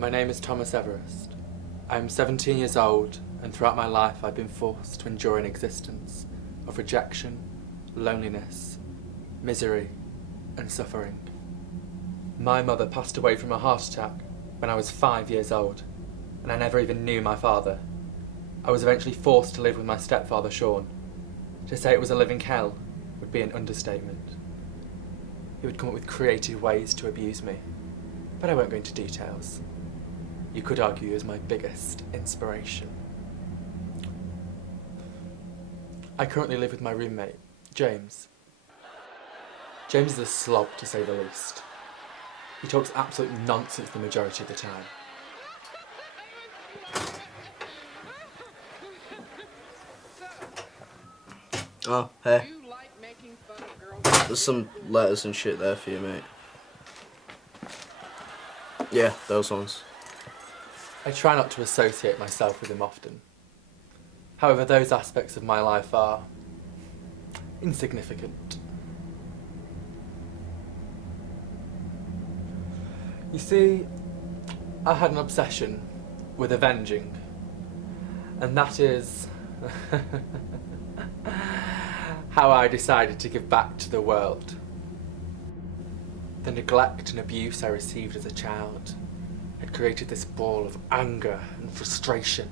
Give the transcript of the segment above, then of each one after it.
My name is Thomas Everist. I am 17 years old, and throughout my life I've been forced to endure an existence of rejection, loneliness, misery, and suffering. My mother passed away from a heart attack when I was 5 years old, and I never even knew my father. I was eventually forced to live with my stepfather, Sean. To say it was a living hell would be an understatement. He would come up with creative ways to abuse me, but I won't go into details. You could argue he was my biggest inspiration. I currently live with my roommate, James. James is a slob, to say the least. He talks absolute nonsense the majority of the time. Oh, hey. There's some letters and shit there for you, mate. Yeah, those ones. I try not to associate myself with him often. However, those aspects of my life are insignificant. You see, I had an obsession with avenging, and that is how I decided to give back to the world. The neglect and abuse I received as a child had created this ball of anger and frustration.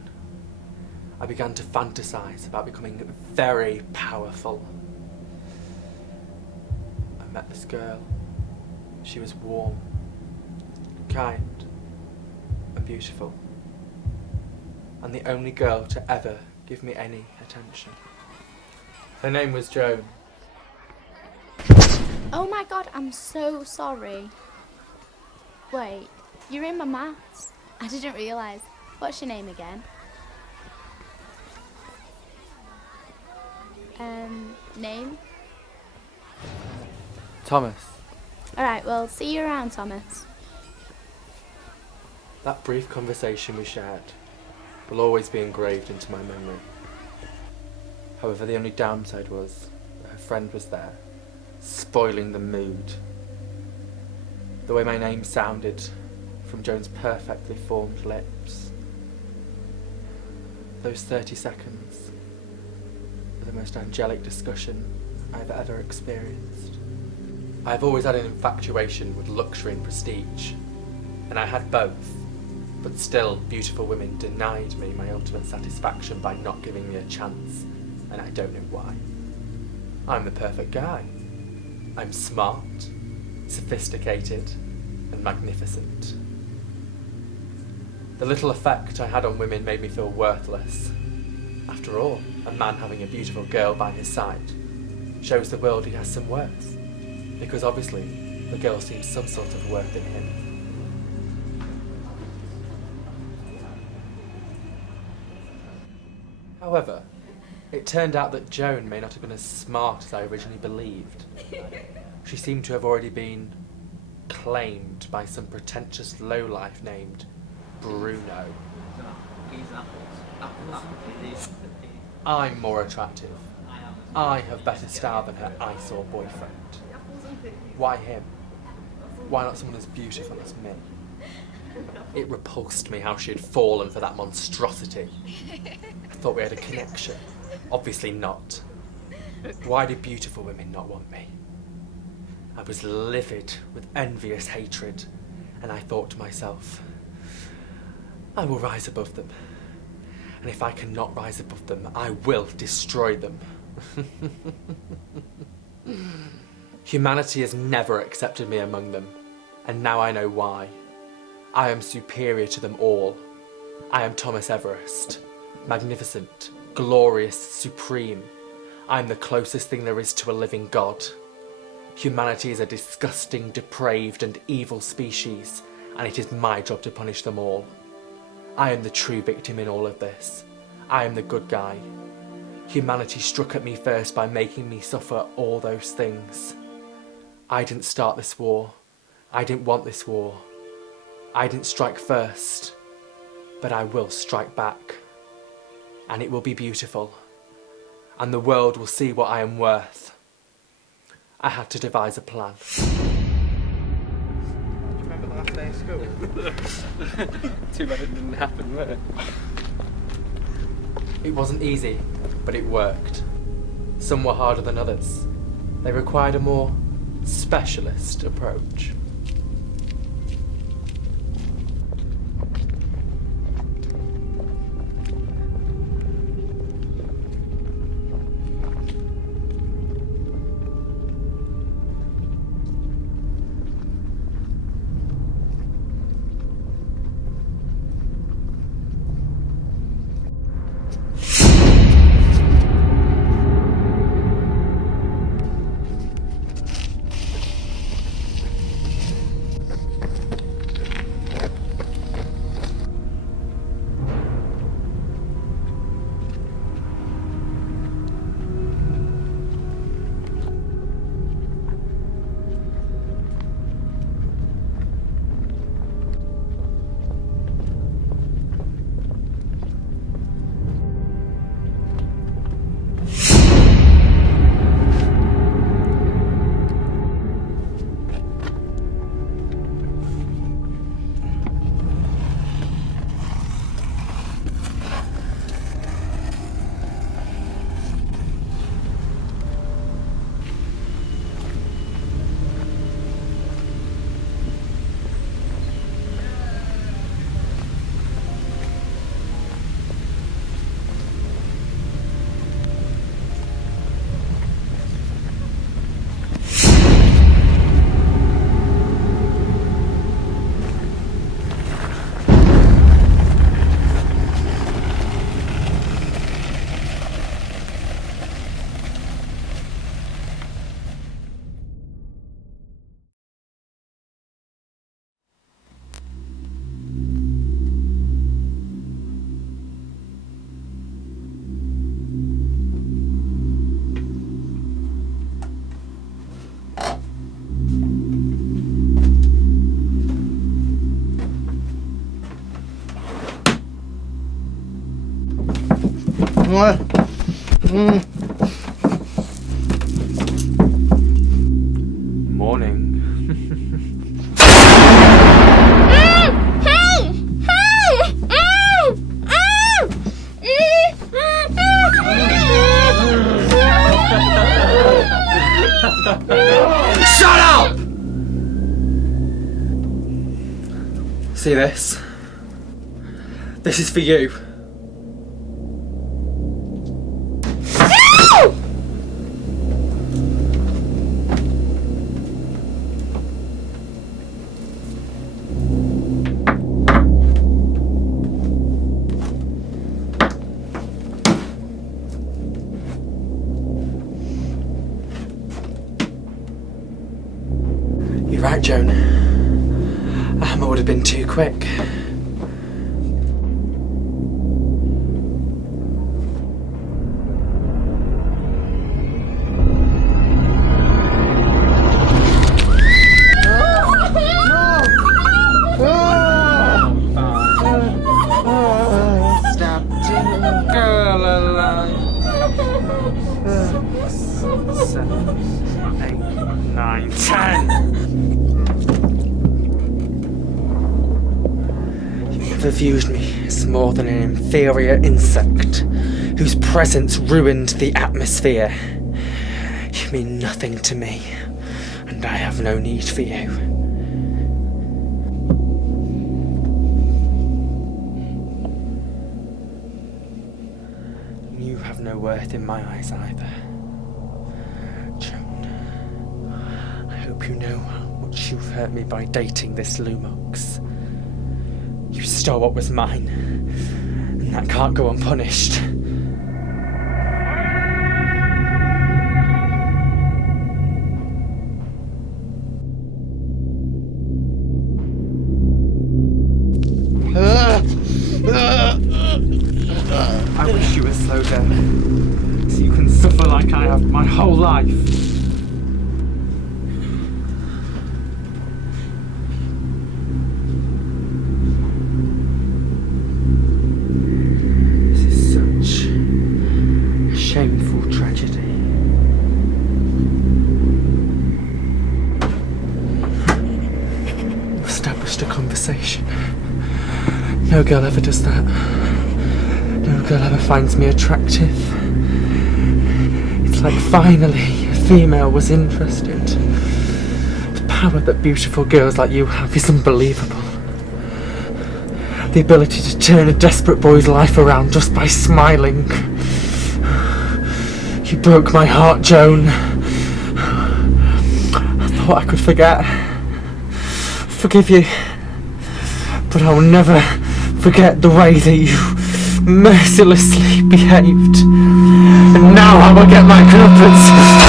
I began to fantasize about becoming very powerful. I met this girl. She was warm, kind, and beautiful, and the only girl to ever give me any attention. Her name was Joan. Oh my god, I'm so sorry. Wait, you're in my maths. I didn't realise. What's your name again? Name? Thomas. Alright, well, see you around, Thomas. That brief conversation we shared will always be engraved into my memory. However, the only downside was that her friend was there, spoiling the mood. The way my name sounded from Joan's perfectly formed lips. Those 30 seconds were the most angelic discussion I've ever experienced. I've always had an infatuation with luxury and prestige, and I had both, but still beautiful women denied me my ultimate satisfaction by not giving me a chance, and I don't know why. I'm the perfect guy. I'm smart, sophisticated, and magnificent. The little effect I had on women made me feel worthless. After all, a man having a beautiful girl by his side shows the world he has some worth, because obviously the girl sees some sort of worth in him. However, it turned out that Joan may not have been as smart as I originally believed. She seemed to have already been claimed by some pretentious lowlife named Bruno. I'm more attractive. I have better style than her eyesore boyfriend. Why him? Why not someone as beautiful as me? It repulsed me how she had fallen for that monstrosity. I thought we had a connection. Obviously not. Why do beautiful women not want me? I was livid with envious hatred, and I thought to myself, I will rise above them. And if I cannot rise above them, I will destroy them. Humanity has never accepted me among them, and now I know why. I am superior to them all. I am Thomas Everist, magnificent, glorious, supreme. I am the closest thing there is to a living god. Humanity is a disgusting, depraved, and evil species, and it is my job to punish them all. I am the true victim in all of this. I am the good guy. Humanity struck at me first by making me suffer all those things. I didn't start this war. I didn't want this war. I didn't strike first, but I will strike back. And it will be beautiful. And the world will see what I am worth. I had to devise a plan. Do you remember the last day of school? Too bad it didn't happen, will it? It wasn't easy, but it worked. Some were harder than others. They required a more specialist approach. Morning. Shut up! See this? This is for you. You're right, Joan. A hammer would have been too quick. Girl alive. 7, 8, 9, 10. You never viewed me as more than an inferior insect whose presence ruined the atmosphere. You mean nothing to me, and I have no need for you. You have no worth in my eyes either. Joan, I hope you know how much you've hurt me by dating this Lumux. You stole what was mine, and that can't go unpunished. I wish you were so dead, so you can suffer like I have my whole life. This is such a shameful tragedy. We've established a conversation. No girl ever does that. No girl ever finds me attractive. It's like finally a female was interested. The power that beautiful girls like you have is unbelievable. The ability to turn a desperate boy's life around just by smiling. You broke my heart, Joan. I thought I could forgive you, but I'll never forget the way that you mercilessly behaved. And now I will get my comeuppance.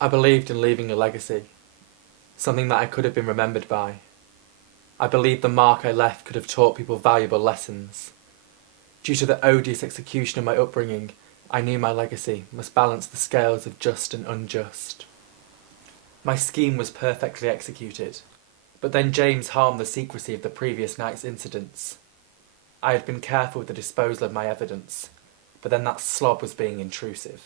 I believed in leaving a legacy, something that I could have been remembered by. I believed the mark I left could have taught people valuable lessons. Due to the odious execution of my upbringing, I knew my legacy must balance the scales of just and unjust. My scheme was perfectly executed, but then James harmed the secrecy of the previous night's incidents. I had been careful with the disposal of my evidence, but then that slob was being intrusive.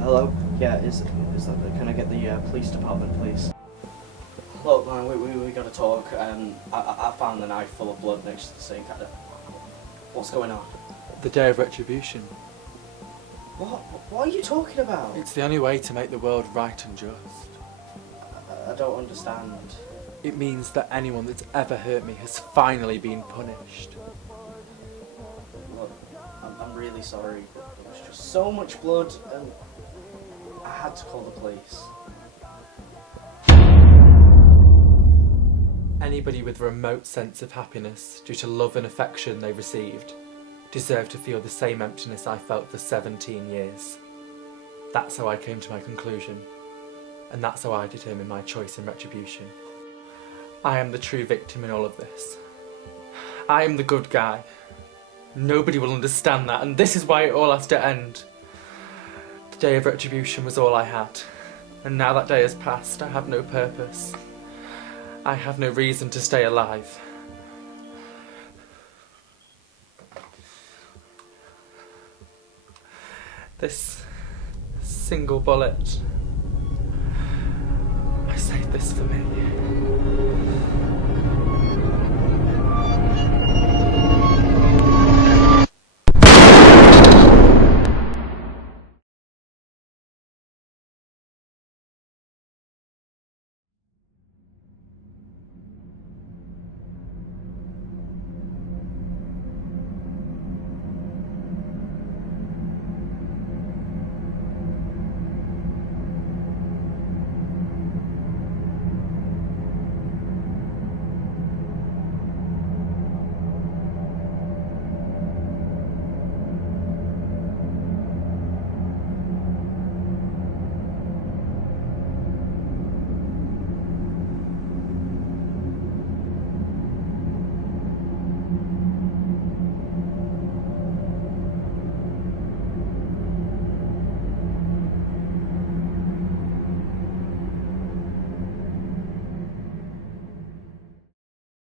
Hello? Yeah, can I get the police department, please? Look, man, we gotta talk. I found the knife full of blood next to the sink. What's going on? The day of retribution. What are you talking about? It's the only way to make the world right and just. I don't understand. It means that anyone that's ever hurt me has finally been punished. Look, I'm really sorry. There was just so much blood and I had to call the police. Anybody with a remote sense of happiness due to love and affection they received deserved to feel the same emptiness I felt for 17 years. That's how I came to my conclusion, and that's how I determined my choice in retribution. I am the true victim in all of this. I am the good guy. Nobody will understand that, and this is why it all has to end. The day of retribution was all I had, and now that day has passed, I have no purpose. I have no reason to stay alive. This single bullet, I saved this for me.